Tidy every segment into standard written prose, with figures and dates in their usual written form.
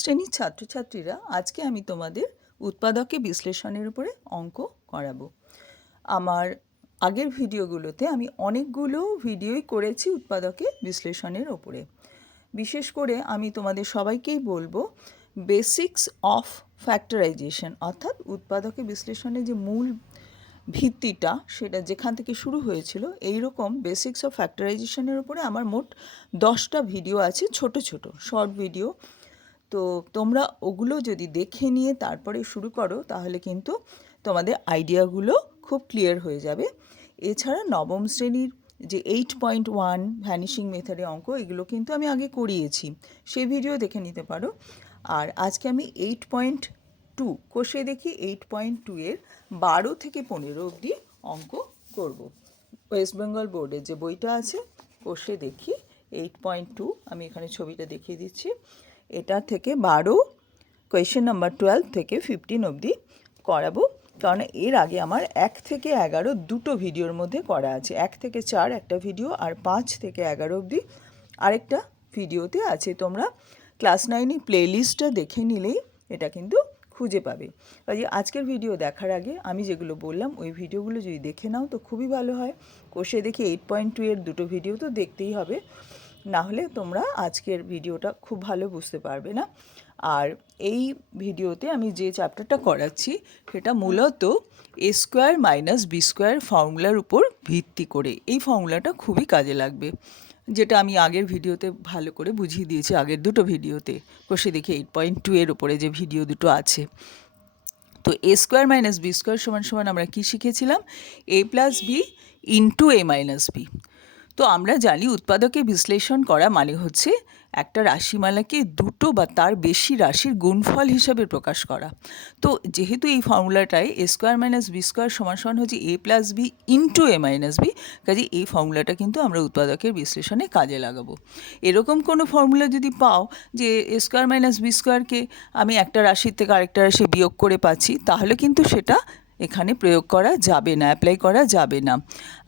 শ্রেণীর ছাত্রছাত্রীরা, আজকে আমি তোমাদের উৎপাদকে বিশ্লেষণের উপরে অঙ্ক করাবো। আমার আগের ভিডিওগুলোতে আমি অনেকগুলো ভিডিওই করেছি উৎপাদকে বিশ্লেষণের ওপরে। বিশেষ করে আমি তোমাদের সবাইকেই বলবো বেসিক্স অফ ফ্যাক্টরাইজেশন, অর্থাৎ উৎপাদকে বিশ্লেষণের যে মূল ভিত্তিটা, সেটা যেখান থেকে শুরু হয়েছিল, এই রকম বেসিক্স অফ ফ্যাক্টরাইজেশনের উপরে আমার মোট 10টা ভিডিও আছে, ছোট ছোট শর্ট ভিডিও। তো তোমরা ওগুলো যদি দেখে নিয়ে তারপরে শুরু করো, তাহলে কিন্তু তোমাদের আইডিয়াগুলো খুব ক্লিয়ার হয়ে যাবে। এছাড়া নবম শ্রেণীর যে 8.1 ভ্যানিশিং মেথডে অঙ্ক, এগুলো কিন্তু আমি আগে করিয়েছি, সেই ভিডিও দেখে নিতে পারো। আর আজকে আমি 8.2 কোষে দেখি 8.2 এর 12 থেকে 15 অবধি অঙ্ক করব। ওয়েস্ট বেঙ্গল বোর্ডের যে বইটা আছে কোষে দেখি 8.2, আমি এখানে ছবিটা দেখিয়ে দিচ্ছি। এটা থেকে 12, কোয়েশ্চেন নাম্বার 12 থেকে 15 অবধি করাবো, কারণ এর আগে আমার 1 থেকে 11 দুটো ভিডিওর মধ্যে করা আছে। 1 থেকে 4 একটা ভিডিও, আর 5 থেকে 11 অবধি আরেকটা ভিডিওতে আছে। তোমরা ক্লাস 9 প্লেলিস্টটা দেখে নিলেই এটা কিন্তু খুঁজে পাবে। কাজে আজকের ভিডিও দেখার আগে আমি যেগুলো বললাম ওই ভিডিওগুলো যদি দেখে নাও তো খুবই ভালো হয়। কোষে দেখি 8.2 এর দুটো ভিডিও তো দেখতেই হবে, না হলে তোমরা আজকের ভিডিওটা খুব ভালো বুঝতে পারবে না। আর এই ভিডিওতে আমি যে চ্যাপ্টারটা করাচ্ছি সেটা মূলত এ স্কোয়ার মাইনাস বি স্কোয়ার ফর্মুলার উপর ভিত্তি করে। এই ফর্মুলাটা খুবই কাজে লাগবে, যেটা আমি আগের ভিডিওতে ভালো করে বুঝিয়ে দিয়েছি, আগের দুটো ভিডিওতে। কোষে দেখি 8.2 এর উপরে যে ভিডিও দুটো আছে। তো এ স্কোয়ার মাইনাস বি স্কোয়ার সমান সমান আমরা কী শিখেছিলাম? এ প্লাস বি ইন্টু এ মাইনাস বি। তো আমরা জানি উৎপাদকে বিশ্লেষণ করা মানে হচ্ছে একটা রাশিমালাকে দুটো বা তার বেশি রাশির গুণফল হিসাবে প্রকাশ করা। তো যেহেতু এই ফর্মুলাটায় এ স্কোয়ার মাইনাস বি স্কোয়ার সমান সমান হচ্ছে এ প্লাস বি ইন্টু এ মাইনাস বি, কাজে এই ফর্মুলাটা কিন্তু আমরা উৎপাদকের বিশ্লেষণে কাজে লাগাবো। এরকম কোনো ফর্মুলা যদি পাও যে এ স্কোয়ার মাইনাস বি স্কোয়ারকে আমি একটা রাশির থেকে আরেকটা রাশি বিয়োগ করে পাচ্ছি, তাহলে কিন্তু সেটা এখানে প্রয়োগ করা যাবে না, অ্যাপ্লাই করা যাবে না।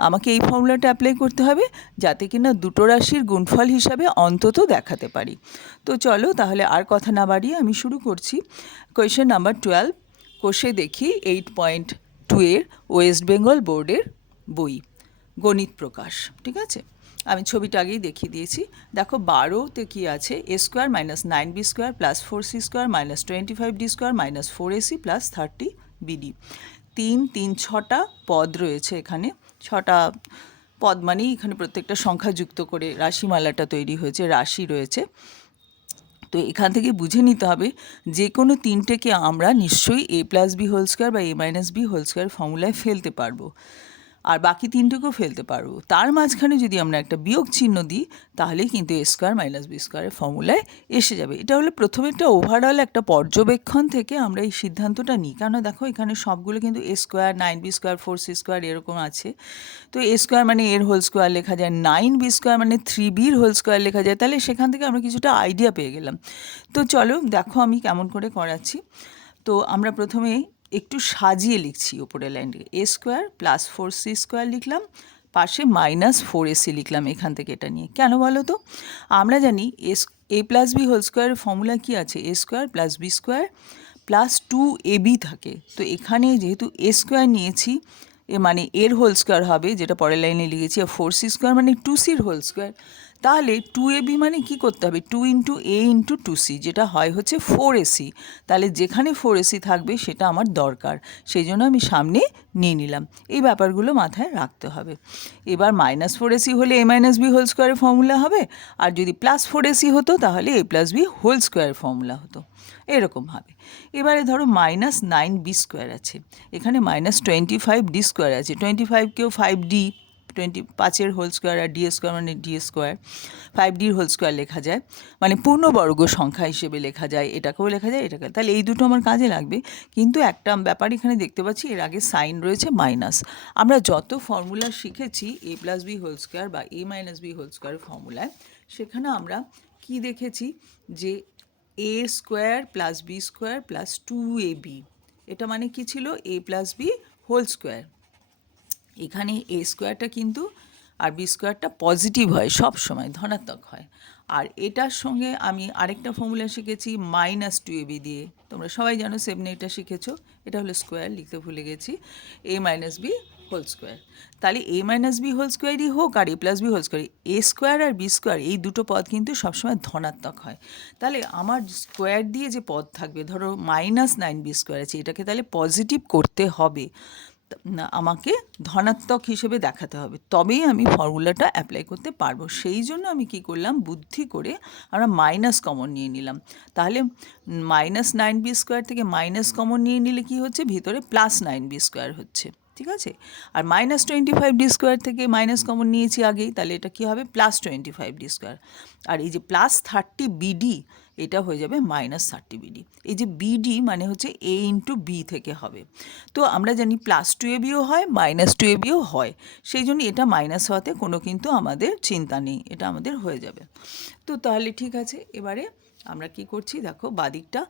আমাকে এই ফর্মুলাটা অ্যাপ্লাই করতে হবে যাতে কিনা দুটো রাশির গুণফল হিসাবে অন্তত দেখাতে পারি। তো চলো তাহলে আর কথা না বাড়িয়ে আমি শুরু করছি। কোয়েশ্চেন নাম্বার 12, কোষে দেখি 8.2 এর ওয়েস্ট বেঙ্গল বোর্ডের বই, গণিত প্রকাশ। ঠিক আছে, আমি ছবিটা আগেই দেখিয়ে দিয়েছি। দেখো 12তে কী আছে? এ স্কোয়ার মাইনাস 9বি স্কোয়ার প্লাস 4সি স্কোয়ার মাইনাস 25ডি square minus 4ac plus 30bd। 6টা পদ রয়েছে এখানে। 6টা পদ মানেই এখানে প্রত্যেকটা সংখ্যা যুক্ত করে রাশিমালাটা তৈরি হয়েছে, রাশি রয়েছে। তো এখান থেকে বুঝে নিতে হবে যে কোনো তিনটেকে আমরা নিশ্চয়ই এ প্লাস বি হোল স্কোয়ার বা a minus b whole square ফর্মুলায় ফেলতে পারবো, আর বাকি তিনটেকেও ফেলতে পারবো। তার মাঝখানে যদি আমরা একটা বিয়োগ চিহ্ন দিই, তাহলেই কিন্তু এ স্কোয়ার মাইনাস বি স্কোয়ারের ফর্মুলায় এসে যাবে। এটা হলো প্রথমে একটা ওভারঅল একটা পর্যবেক্ষণ থেকে আমরা এই সিদ্ধান্তটা নিই। কেন দেখো এখানে সবগুলো কিন্তু এ স্কোয়ার, 9বি স্কোয়ার, 4সি স্কোয়ার এরকম আছে। তো এ স্কোয়ার মানে এর হোল স্কোয়ার লেখা যায়, 9বি স্কোয়ার মানে 3বির হোল স্কোয়ার লেখা যায়। তাহলে সেখান থেকে আমরা কিছুটা আইডিয়া পেয়ে গেলাম। তো চলো দেখো আমি কেমন করে করাচ্ছি। তো আমরা প্রথমে একটু সাজিয়ে লিখছি ওপরের লাইনটিকে। এ স্কোয়ার প্লাস 4সি স্কোয়ার লিখলাম, পাশে মাইনাস 4ac লিখলাম এখান থেকে। এটা নিয়ে কেন বলো তো? আমরা জানি এ প্লাস বি হোল স্কোয়ারের ফর্মুলা কী আছে? A square plus b square plus 2ab থাকে। তো এখানে যেহেতু এ স্কোয়ার নিয়েছি, এ মানে এর হোল স্কোয়ার হবে, যেটা পরের লাইনে লিখেছি, আর 4সি স্কোয়ার মানে 2cর হোল স্কোয়ার। তাহলে 2ab মানে কী করতে হবে? 2 ইন্টু এ ইন্টু 2c, যেটা হয় হচ্ছে 4ac। তাহলে যেখানে 4ac থাকবে সেটা আমার দরকার, সেই জন্য আমি সামনে নিয়ে নিলাম। এই ব্যাপারগুলো মাথায় রাখতে হবে। এবার মাইনাস 4ac হলে এ মাইনাস বি হোল স্কোয়ারের ফর্মুলা হবে, আর যদি প্লাস 4ac হতো তাহলে এ প্লাস বি হোল স্কোয়ারের ফর্মুলা হতো, এরকমভাবে। এবারে ধরো মাইনাস 9বি স্কোয়ার আছে, এখানে মাইনাস 25ডি স্কোয়ার আছে। 25কেও 5d, 5-এর হোল স্কোয়ার আর ডি স্কোয়ার মানে ডি স্কোয়ার, 5ডির হোল স্কোয়ার লেখা যায়, মানে পূর্ণবর্গ সংখ্যা হিসেবে লেখা যায়, এটাকেও লেখা যায়, এটাকে। তাহলে এই দুটো আমার কাজে লাগবে। কিন্তু একটা ব্যাপার এখানে দেখতে পাচ্ছি, এর আগে সাইন রয়েছে মাইনাস। আমরা যত ফর্মুলা শিখেছি a plus b whole square বা a minus b whole square ফর্মুলায়, সেখানে আমরা কি দেখেছি যে a square plus b square plus 2ab, এটা মানে কি ছিল? A plus b whole square. এখানে এ স্কোয়ারটা কিন্তু আর বি স্কোয়ারটা পজিটিভ হয়, সব সময় ধনাত্মক হয়। আর এটার সঙ্গে আমি আরেকটা ফর্মুলা শিখেছি -2ab দিয়ে, তোমরা সবাই জানো 7 এটা শিখেছো। এটা হলো স্কোয়ার, লিখতে ভুলে গেছি, a - b হোল স্কোয়ার। তাহলে a - b হোল স্কোয়ারই হোক আর a + b whole square, a square আর b স্কোয়ার এই দুটো পদ কিন্তু সবসময় ধনাত্মক হয়। তাহলে আমার স্কোয়ার দিয়ে যে পদ থাকবে, ধরো -9b স্কোয়ার আছে, এটাকে তাহলে পজিটিভ করতে হবে, আমাকে ধনাত্মক হিসেবে দেখাতে হবে, তবেই আমি ফর্মুলাটা অ্যাপ্লাই করতে পারবো। সেই জন্য আমি কি করলাম, বুদ্ধি করে আমরা মাইনাস কমন নিয়ে নিলাম। তাহলে -9b স্কোয়ার থেকে মাইনাস কমন নিয়ে নিলে কি হচ্ছে, ভিতরে +9b স্কোয়ার হচ্ছে, ঠিক আছে। আর -25d স্কোয়ার থেকে মাইনাস কমন নিয়েছি আগেই, তাহলে এটা কি হবে, +25d স্কোয়ার। আর এই যে +30bd এটা হয়ে যাবে -30bd। এই যে bd মানে হচ্ছে a × b থেকে হবে। তো আমরা জানি +2abও হয় -2abও হয়, সেই জন্য এটা মাইনাস হওয়াতে কোনো কিন্তু আমাদের চিন্তা নেই, এটা আমাদের হয়ে যাবে। তো তাহলে ঠিক আছে, এবারে আমরা কি করছি দেখো, বাদিকটা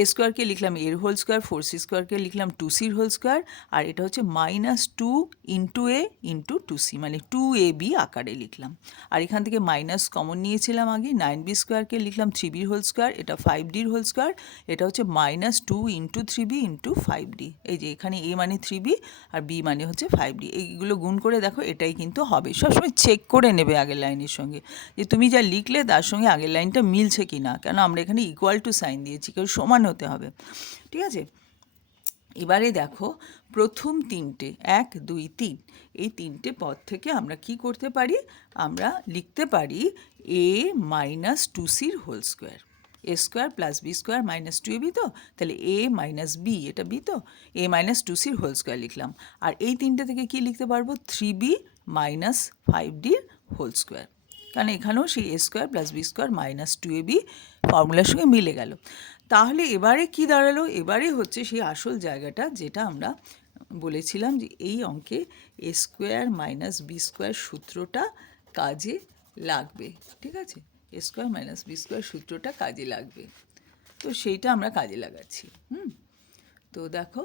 a স্কোয়ারকে লিখলাম এর হোল স্কোয়ার, 4c স্কোয়ারকে লিখলাম 2cর হোল স্কোয়ার, আর এটা হচ্ছে -2 × a × 2c, মানে 2ab আকারে লিখলাম। আর এখান থেকে মাইনাস কমন নিয়েছিলাম আগে, 9b স্কোয়ারকে লিখলাম 3bর হোল স্কোয়ার, এটা 5dর হোল স্কোয়ার, এটা হচ্ছে -2 × 3b × 5d। এই যে এখানে a মানে 3b আর b মানে হচ্ছে 5d, এইগুলো গুণ করে দেখো এটাই কিন্তু হবে। সবসময় চেক করে নেবে আগের লাইনের সঙ্গে, যে তুমি যা লিখলে তার সঙ্গে আগের লাইনটা মিলছে কি না, কেন আমরা এখানে ইকুয়াল টু সাইন দিয়েছি, কেউ সমান হতে হবে, ঠিক আছে। এবারে দেখো প্রথম তিনটে 1 2 3 এই তিনটে পদ থেকে আমরা কি করতে পারি, আমরা লিখতে পারি a - 2cর whole square, a square + b square -2ab, তো তাহলে a - b, এটা b, তো a - 2cর হোল স্কোয়ার লিখলাম। আর এই তিনটে থেকে কি লিখতে পারবো, 3b - 5dর হোল স্কোয়ার, কারণ এখানেও সেই a square + b square -2ab ফর্মুলার সঙ্গে মিলে গেল। তাহলে এবারে কি দাঁড়ালো, এবারে হচ্ছে সেই আসল জায়গাটা, যেটা আমরা বলেছিলাম যে এই অঙ্কে a স্কোয়ার - b স্কোয়ার সূত্রটা কাজে লাগবে, ঠিক আছে, a স্কোয়ার - b স্কোয়ার সূত্রটা কাজে লাগবে। তো সেইটা আমরা কাজে লাগাচ্ছি। তো দেখো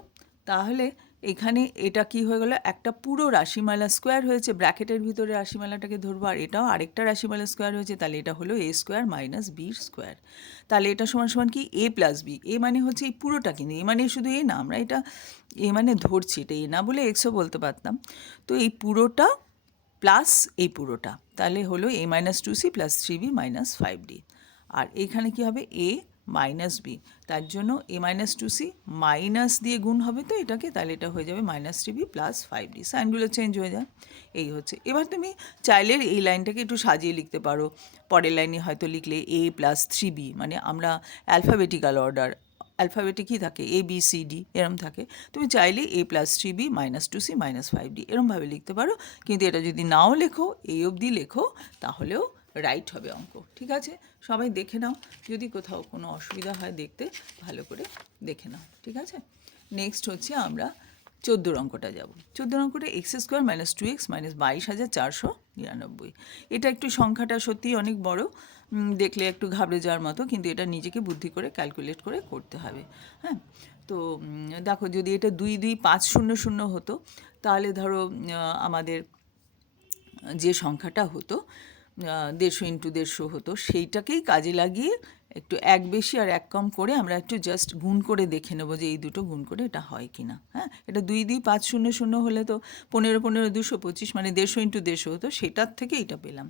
তাহলে এখানে এটা কি হয়ে গেল, একটা পুরো রাশিমালা স্কোয়ার হয়েছে, ব্র্যাকেটের ভিতরে রাশিমালাটাকে ধরবো, আর এটাও আরেকটা রাশিমালা স্কোয়ার হয়েছে, তাহলে এটা হলো a স্কোয়ার - b স্কোয়ার। তাহলে এটা সমান সমান কি, a + b, এ মানে হচ্ছে এই পুরোটা, কিন্তু এ মানে শুধু এ না, আমরা এটা এ মানে ধরছি, এটা এ না বলে এক্সও বলতে পারতাম। তো এই পুরোটা প্লাস এই পুরোটা, তাহলে হলো a - 2c + 3b - 5d। আর এখানে কি হবে, a - b, তার জন্য a - 2c মাইনাস দিয়ে গুণ হবে তো এটাকে, তাহলে এটা হয়ে যাবে -3b + 5d, সাইনগুলো চেঞ্জ হয়ে যায়, এই হচ্ছে। এবার তুমি চাইলে এই লাইনটাকে একটু সাজিয়ে লিখতে পারো, পরের লাইনে হয়তো লিখলে a + 3b, মানে আমরা অ্যালফাবেটিক্যাল অর্ডার, অ্যালফাবেটে কী থাকে, a b c d এরম থাকে, তুমি চাইলে a + 3b - 2c - 5d এরমভাবে লিখতে পারো। কিন্তু এটা যদি নাও লেখো, এই অবধি লেখো, তাহলেও রাইট হবে অঙ্ক, ঠিক আছে। সবাই দেখে নাও, যদি কোথাও কোনো অসুবিধা হয় দেখতে, ভালো করে দেখে নাও, ঠিক আছে। নেক্সট হচ্ছে আমরা 14 অঙ্কটা যাব। 14 অঙ্কটা x² - 2x - 22,499। এটা একটু সংখ্যাটা সত্যিই অনেক বড়, দেখলে একটু ঘাবড়ে যাওয়ার মতো, কিন্তু এটা নিজেকে বুদ্ধি করে ক্যালকুলেট করে করতে হবে। হ্যাঁ, তো দেখো যদি এটা 22500 হতো, তাহলে ধরো আমাদের যে সংখ্যাটা হতো 150 × 150 হতো, সেইটাকেই কাজে লাগিয়ে একটু এক বেশি আর এক কম করে আমরা একটু জাস্ট গুণ করে দেখে নেবো যে এই দুটো গুণ করে এটা হয় কি না। হ্যাঁ, এটা 22500 হলে তো 15 15 225, মানে 150 × 150 হতো, সেটার থেকে এটা পেলাম।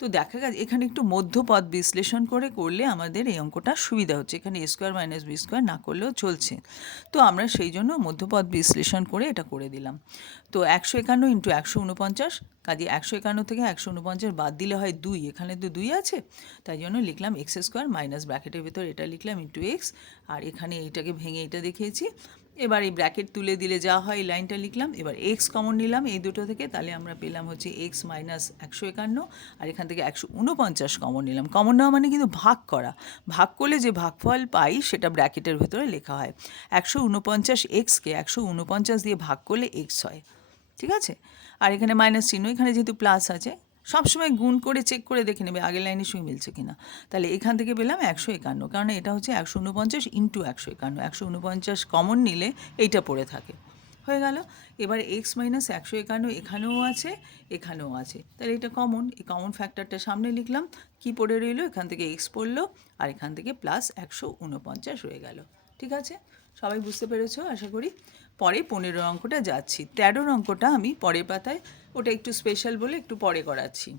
তো দেখা গেছে এখানে একটু মধ্যপদ বিশ্লেষণ করলে আমাদের এই অঙ্কটা সুবিধা হচ্ছে, এখানে a স্কোয়ার - b স্কোয়ার না করলেও চলছে। তো আমরা সেই জন্য মধ্যপদ বিশ্লেষণ করে এটা করে দিলাম। তো 151 × 149, কাজে 151 থেকে 149 বাদ দিলে হয় 2, এখানে তো 2 আছে, তাই জন্য লিখলাম x স্কোয়ার মাইনাস ব্র্যাকেটের ভেতর এটা লিখলাম × x, আর এখানে এইটাকে ভেঙে এটা দেখিয়েছি। এবার এই ব্র্যাকেট তুলে দিলে যা হয় এই লাইনটা লিখলাম। এবার x কমন নিলাম এই দুটো থেকে, তাহলে আমরা পেলাম হচ্ছে x - 151, আর এখান থেকে 149 কমন নিলাম। কমন নেওয়া মানে কিন্তু ভাগ করা, ভাগ করলে যে ভাগফল পাই সেটা ব্র্যাকেটের ভেতরে লেখা হয়। 149xকে 149 দিয়ে ভাগ করলে x হয়, ঠিক আছে। আর এখানে মাইনাস চিহ্ন, এখানে যেহেতু প্লাস আছে, সবসময় গুণ করে চেক করে দেখে নেবে আগের লাইনের সঙ্গে মিলছে কিনা। তাহলে এখান থেকে পেলাম 151, কারণ এটা হচ্ছে 149 × 151, 149 কমন নিলে এইটা পড়ে থাকে, হয়ে গেল। এবার এক্স মাইনাস 151 এখানেও আছে, এখানেও আছে, তাহলে এটা কমন, এই কমন ফ্যাক্টরটা সামনে লিখলাম। কি পড়ে রইলো, এখান থেকে এক্স পড়লো আর এখান থেকে প্লাস 149 রয়ে গেল। ঠিক আছে, সবাই বুঝতে পেরেছো আশা করি। পরে 15 অঙ্কটা যাচ্ছি, 13 অঙ্কটা আমি পরের পাতায়, ওটা একটু স্পেশাল বলে একটু পরে করাচ্ছি।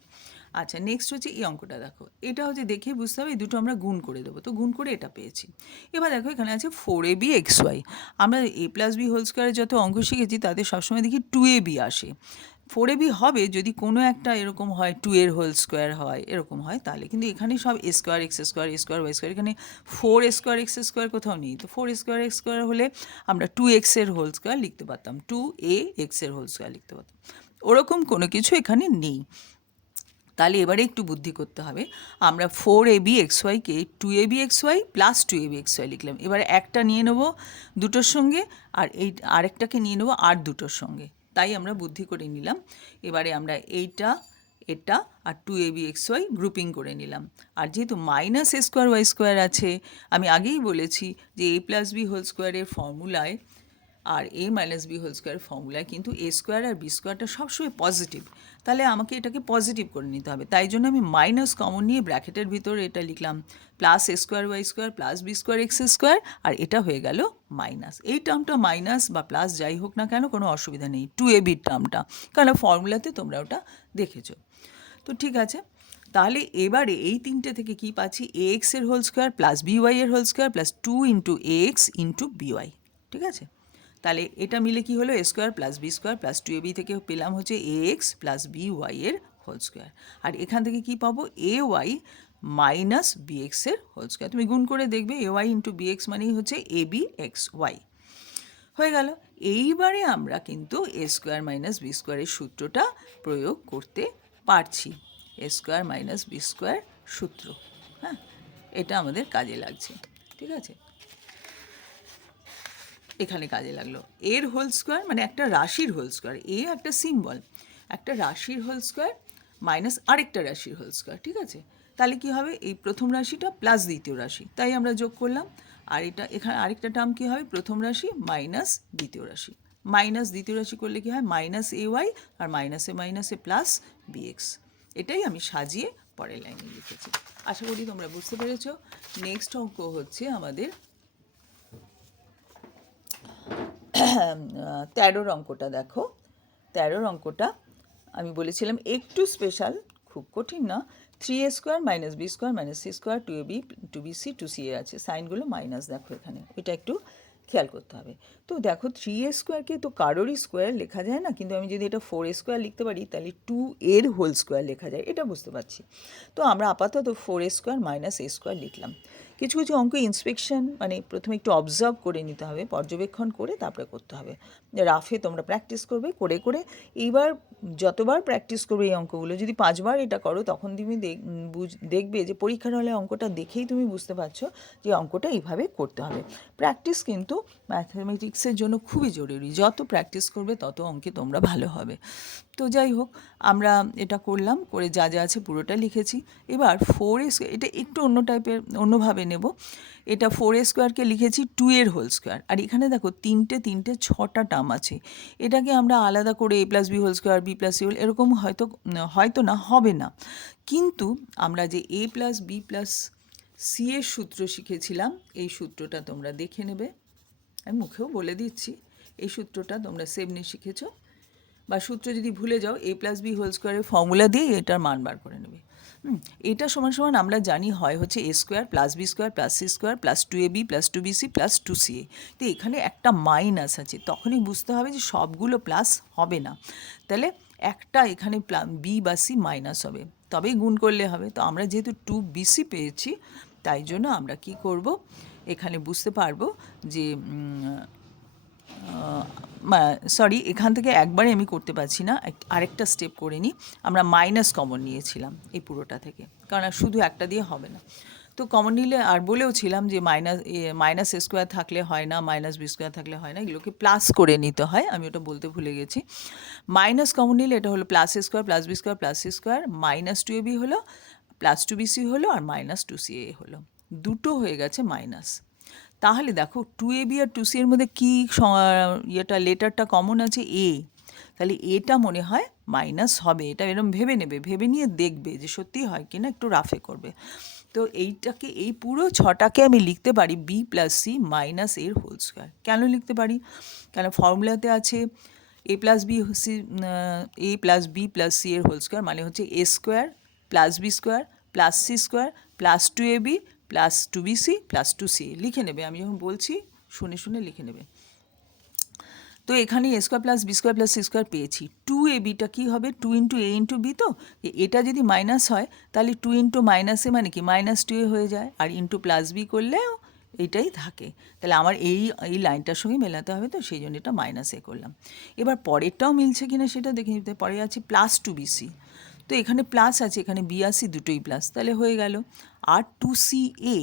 আচ্ছা, নেক্সট হচ্ছে এই অঙ্কটা দেখো, এটা হচ্ছে দেখে বুঝতে হবে, এই দুটো আমরা গুণ করে দেবো, তো গুণ করে এটা পেয়েছি। এবার দেখো এখানে আছে 4ab xy। আমরা a প্লাস বি হোল স্কোয়ারের যত অঙ্ক শিখেছি তাদের সবসময় দেখি 2ab আসে। 4ab হবে যদি কোনো একটা এরকম হয় 2 এর হোল স্কোয়ার হয়, এরকম হয় তাহলে, কিন্তু এখানে সব এ স্কোয়ার এক্স স্কোয়ার এ স্কোয়ার ওয়াই স্কোয়ার, এখানে 4 স্কোয়ার এক্স স্কোয়ার কোথাও নেই, তো 4 স্কোয়ার এক্স স্কোয়ার হলে আমরা 2x এর হোল স্কোয়ার লিখতে পারতাম, 2ax এর হোল স্কোয়ার লিখতে পারতাম, ওরকম কোনো কিছু এখানে নেই। তাহলে এবারে একটু বুদ্ধি করতে হবে, আমরা 4ab xyকে 2ab xy plus 2ab xy লিখলাম। এবারে একটা নিয়ে নেবো দুটোর সঙ্গে, আর এই আরেকটাকে নিয়ে নেবো আর দুটোর সঙ্গে, তাই আমরা বুদ্ধি করে নিলাম। এবারে আমরা এইটা, এটা আর 2ab xy গ্রুপিং করে নিলাম। আর যেহেতু মাইনাস এ স্কোয়ার ওয়াই স্কোয়ার আছে, আমি আগেই বলেছি যে a প্লাস বি হোল স্কোয়ারের ফর্মুলায় আর a minus b whole square ফর্মুলায় কিন্তু এ স্কোয়ার আর বি স্কোয়ারটা সবসময় পজিটিভ, তাহলে আমাকে এটাকে পজিটিভ করে নিতে হবে। তাই জন্য আমি মাইনাস কমন নিয়ে ব্র্যাকেটের ভিতরে এটা লিখলাম plus a square y square plus b square x square, আর এটা হয়ে গেল মাইনাস। এই টার্মটা মাইনাস বা প্লাস যাই হোক না কেন কোনো অসুবিধা নেই, 2ab টার্মটা, কারণ ফর্মুলাতে তোমরা ওটা দেখেছো। তো ঠিক আছে, তাহলে এবারে এই তিনটে থেকে কি পাচ্ছি, এ এক্সের হোল স্কোয়ার প্লাস বিওয়াই এর whole square plus 2 into a x into b y. ঠিক আছে, তাহলে এটা মিলে কি হলো, a square plus b square plus 2ab থেকে পেলাম হচ্ছে a x plus b y এর হোল স্কোয়ার, আর এখান থেকে কি পাবো, এ ওয়াই মাইনাস বি এক্সের হোল স্কোয়ার। তুমি গুণ করে দেখবে, a y into b x মানেই হচ্ছে এ বি এক্স ওয়াই। হয়ে গেল। এইবারে আমরা কিন্তু এ স্কোয়ার মাইনাস বি স্কোয়ারের সূত্রটা প্রয়োগ করতে পারছি, এ স্কোয়ার মাইনাস বি স্কোয়ার সূত্র। হ্যাঁ, এটা আমাদের কাজে লাগছে। ঠিক আছে, এখানে কাজে লাগলো। এর হোল স্কোয়ার মানে একটা রাশির হোল স্কোয়ার, এ একটা সিম্বল, একটা রাশির হোল স্কোয়ার মাইনাস আরেকটা রাশির হোল স্কোয়ার। ঠিক আছে, তাহলে কি হবে, এই প্রথম রাশিটা প্লাস দ্বিতীয় রাশি, তাই আমরা যোগ করলাম। আর এটা এখানে আরেকটা টার্ম কী হবে, প্রথম রাশি মাইনাস দ্বিতীয় রাশি, মাইনাস দ্বিতীয় রাশি করলে কী হয়, মাইনাস এ ওয়াই আর মাইনাসে মাইনাসে প্লাস বিএক্স। এটাই আমি সাজিয়ে পরের লাইনে লিখেছি। আশা করি তোমরা বুঝতে পেরেছ। নেক্সট অঙ্ক হচ্ছে আমাদের 13 অঙ্কটা দেখো। 13 অঙ্কটা আমি বলেছিলাম একটু স্পেশাল, খুব কঠিন না। 3a square minus b square minus c square 2ab 2bc 2ca আছে, সাইনগুলো মাইনাস দেখো এখানে, এটা একটু খেয়াল করতে হবে। তো দেখো 3a স্কোয়ারকে তো কারোরই স্কোয়ার লেখা যায় না, কিন্তু আমি যদি এটা 4a স্কোয়ার লিখতে পারি তাহলে 2 এর হোল স্কোয়ার লেখা যায়, এটা বুঝতে পারছি। তো আমরা আপাতত 4a square minus a square লিখলাম। কিছু কিছু অঙ্ক ইন্সপেকশন মানে প্রথমে একটু অবজার্ভ করে নিতে হবে, পর্যবেক্ষণ করে তারপরে করতে হবে। রাফে তোমরা প্র্যাকটিস করবে করে করে, এইবার যতবার প্র্যাকটিস করবে এই অঙ্কগুলো, যদি 5 বার এটা করো তখন তুমি দেখবে যে পরীক্ষার হলে অঙ্কটা দেখেই তুমি বুঝতে পারছো যে অঙ্কটা এইভাবে করতে হবে। প্র্যাকটিস কিন্তু ম্যাথামেটিক্সের জন্য খুবই জরুরি, যত প্র্যাকটিস করবে তত অঙ্কে তোমরা ভালো হবে। তো যাই হোক, আমরা এটা করলাম, করে যা যা আছে পুরোটা লিখেছি। এবার 4a স্কোয়ার, এটা একটু অন্য টাইপের, অন্যভাবে নেব। এটা 4a স্কোয়ারকে লিখেছি 2 এর হোল স্কোয়ার, আর এখানে দেখো তিনটে 6টা টার্ম আছে, এটাকে আমরা আলাদা করে a plus b whole square b plus c whole এরকম হয়তো না হবে না, কিন্তু আমরা যে a plus b plus c এর সূত্র শিখেছিলাম, এই সূত্রটা তোমরা দেখে নেবে, আমি মুখেও বলে দিচ্ছি, এই সূত্রটা তোমরা সেমনি শিখেছো, বা সূত্র যদি ভুলে যাও এ প্লাস বি হোল স্কোয়ারের ফর্মুলা দিয়ে এটার মান বার করে নেবে। এটা সমান সমান আমরা জানি হয় হচ্ছে a square plus b square plus c square plus 2ab plus 2bc plus 2ca। তো এখানে একটা মাইনাস আছে, তখনই বুঝতে হবে যে সবগুলো প্লাস হবে না, তাহলে একটা এখানে বি বা সি মাইনাস হবে, তবেই গুণ করলে হবে। তো আমরা যেহেতু 2bc পেয়েছি, তাই জন্য আমরা কি করব, এখানে বুঝতে পারবো যে সরি, এখান থেকে একবারে আমি করতে পারছি না, আরেকটা স্টেপ করে নিই। আমরা মাইনাস কমন নিয়েছিলাম এই পুরোটা থেকে, কারণ শুধু একটা দিয়ে হবে না। তো কমন নিলে, আর বলেও ছিলাম যে মাইনাস এ স্কোয়ার থাকলে হয় না, মাইনাস বি স্কোয়ার থাকলে হয় না, এগুলোকে প্লাস করে নিতে হয়, আমি ওটা বলতে ভুলে গেছি। মাইনাস কমন নিলে এটা হলো plus a square plus b square plus c square, minus 2ab হলো, প্লাস 2bc হলো, আর মাইনাস 2ca হলো, দুটো হয়ে গেছে মাইনাস। তাহলে দেখো 2ab আর 2c এর মধ্যে কী ইয়েটা লেটারটা কমন আছে, এ। তাহলে এটা মনে হয় মাইনাস হবে, এটা এরকম ভেবে নেবে, ভেবে নিয়ে দেখবে যে সত্যি হয় কি না, একটু রাফে করবে। তো এইটাকে, এই পুরো ছটাকে আমি লিখতে পারি বি প্লাস সি মাইনাস এর হোল স্কোয়ার। কেন লিখতে পারি? কেন ফর্মুলাতে আছে a plus b c, a plus b plus c এর হোল স্কোয়ার মানে হচ্ছে a square plus b square plus c square plus 2ab plus 2bc plus 2c। লিখে নেবে, আমি যখন বলছি শুনে শুনে লিখে নেবে। তো এখানে a square plus b square plus c square পেয়েছি। 2abটা কী হবে? 2 ইন্টু এ ইন্টু বি। তো এটা যদি মাইনাস হয় তাহলে 2 ইন্টু মাইনাসে মানে কি -2a হয়ে যায়, আর ইন্টু প্লাস বি করলেও এইটাই থাকে। তাহলে আমার এই লাইনটার সঙ্গে মেলাতে হবে, তো সেই জন্য এটা -a করলাম। এবার পরেরটাও মিলছে কিনা সেটা দেখে নিতে। পরে আছে প্লাস 2bc, তো এখানে প্লাস আছে, এখানে বি আর সি দুটোই প্লাস, তাহলে হয়ে গেল। আর 2ca,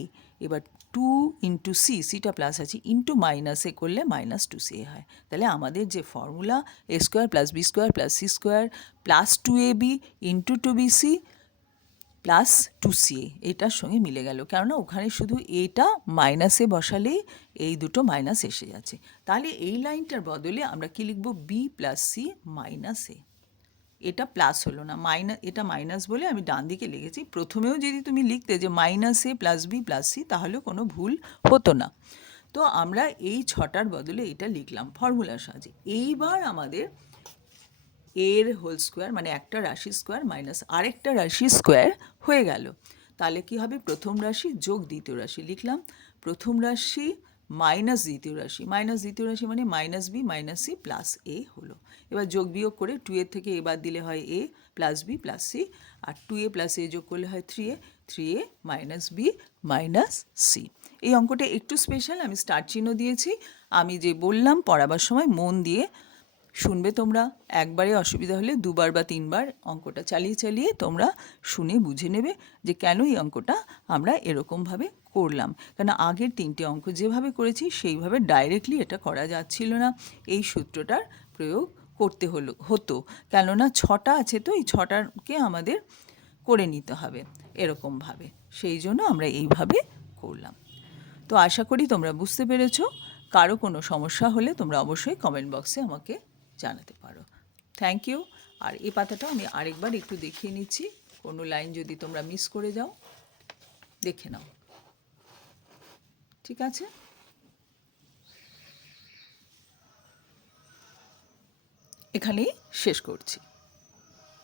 এবার 2 ইন্টু সি, সিটা প্লাস আছে, ইন্টু -a করলে -2ca হয়। তাহলে আমাদের যে formula a square plus b square plus c square plus 2ab into 2bc plus 2ca, এটার সঙ্গে মিলে গেল। কেননা ওখানে শুধু এটা মাইনাসে বসালেই এই দুটো মাইনাস এসে যাচ্ছে। তাহলে এই লাইনটার বদলে আমরা কি লিখব? বি প্লাস সি মাইনাস এ। এটা প্লাস হলো না, এটা মাইনাস বলে আমি ডান দিকে লিখেছি। প্রথমেও যদি তুমি লিখতে যে -a plus b plus c, তাহলেও কোনো ভুল হতো না। তো আমরা এই ছটার বদলে এটা লিখলাম ফর্মুলার সাহায্যে। এইবার আমাদের এর হোল স্কোয়ার মানে একটা রাশি স্কোয়ার মাইনাস আরেকটা রাশি স্কোয়ার হয়ে গেল। তাহলে কি হবে? প্রথম রাশি যোগ দ্বিতীয় রাশি লিখলাম। প্রথম রাশি মাইনাস দ্বিতীয় রাশি, মাইনাস দ্বিতীয় রাশি মানে -b - c প্লাস a হলো। এবার যোগ বিয়োগ করে 2a থেকে এবার দিলে হয় a plus b plus c, আর 2a প্লাস a যোগ করলে হয় 3a, 3a - b - c। এই অঙ্কটা একটু স্পেশাল, আমি স্টার চিহ্ন দিয়েছি। আমি যে বললাম পড়াবার সময় মন দিয়ে শুনবে তোমরা। একবারে অসুবিধা হলে দুবার বা তিনবার অঙ্কটা চালিয়ে চালিয়ে তোমরা শুনে বুঝে নেবে যে কেন এই অঙ্কটা আমরা এরকমভাবে করলাম। কেন আগের 3টে অঙ্ক যেভাবে করেছি সেইভাবে ডাইরেক্টলি এটা করা যাচ্ছিল না, এই সূত্রটার প্রয়োগ করতে হতো। কেননা 6টা আছে, তো এই 6টাকে আমাদের করে নিতে হবে এরকমভাবে, সেই জন্য আমরা এইভাবে করলাম। তো আশা করি তোমরা বুঝতে পেরেছো। কারো কোনো সমস্যা হলে তোমরা অবশ্যই কমেন্ট বক্সে আমাকে জানাতে পারো। Thank you. আর এই পাতাটা আমি আরেকবার একটু দেখিয়ে নিচ্ছি, কোনো লাইন যদি তোমরা মিস করে যাও দেখে নাও। ঠিক আছে, এখানেই শেষ করছি।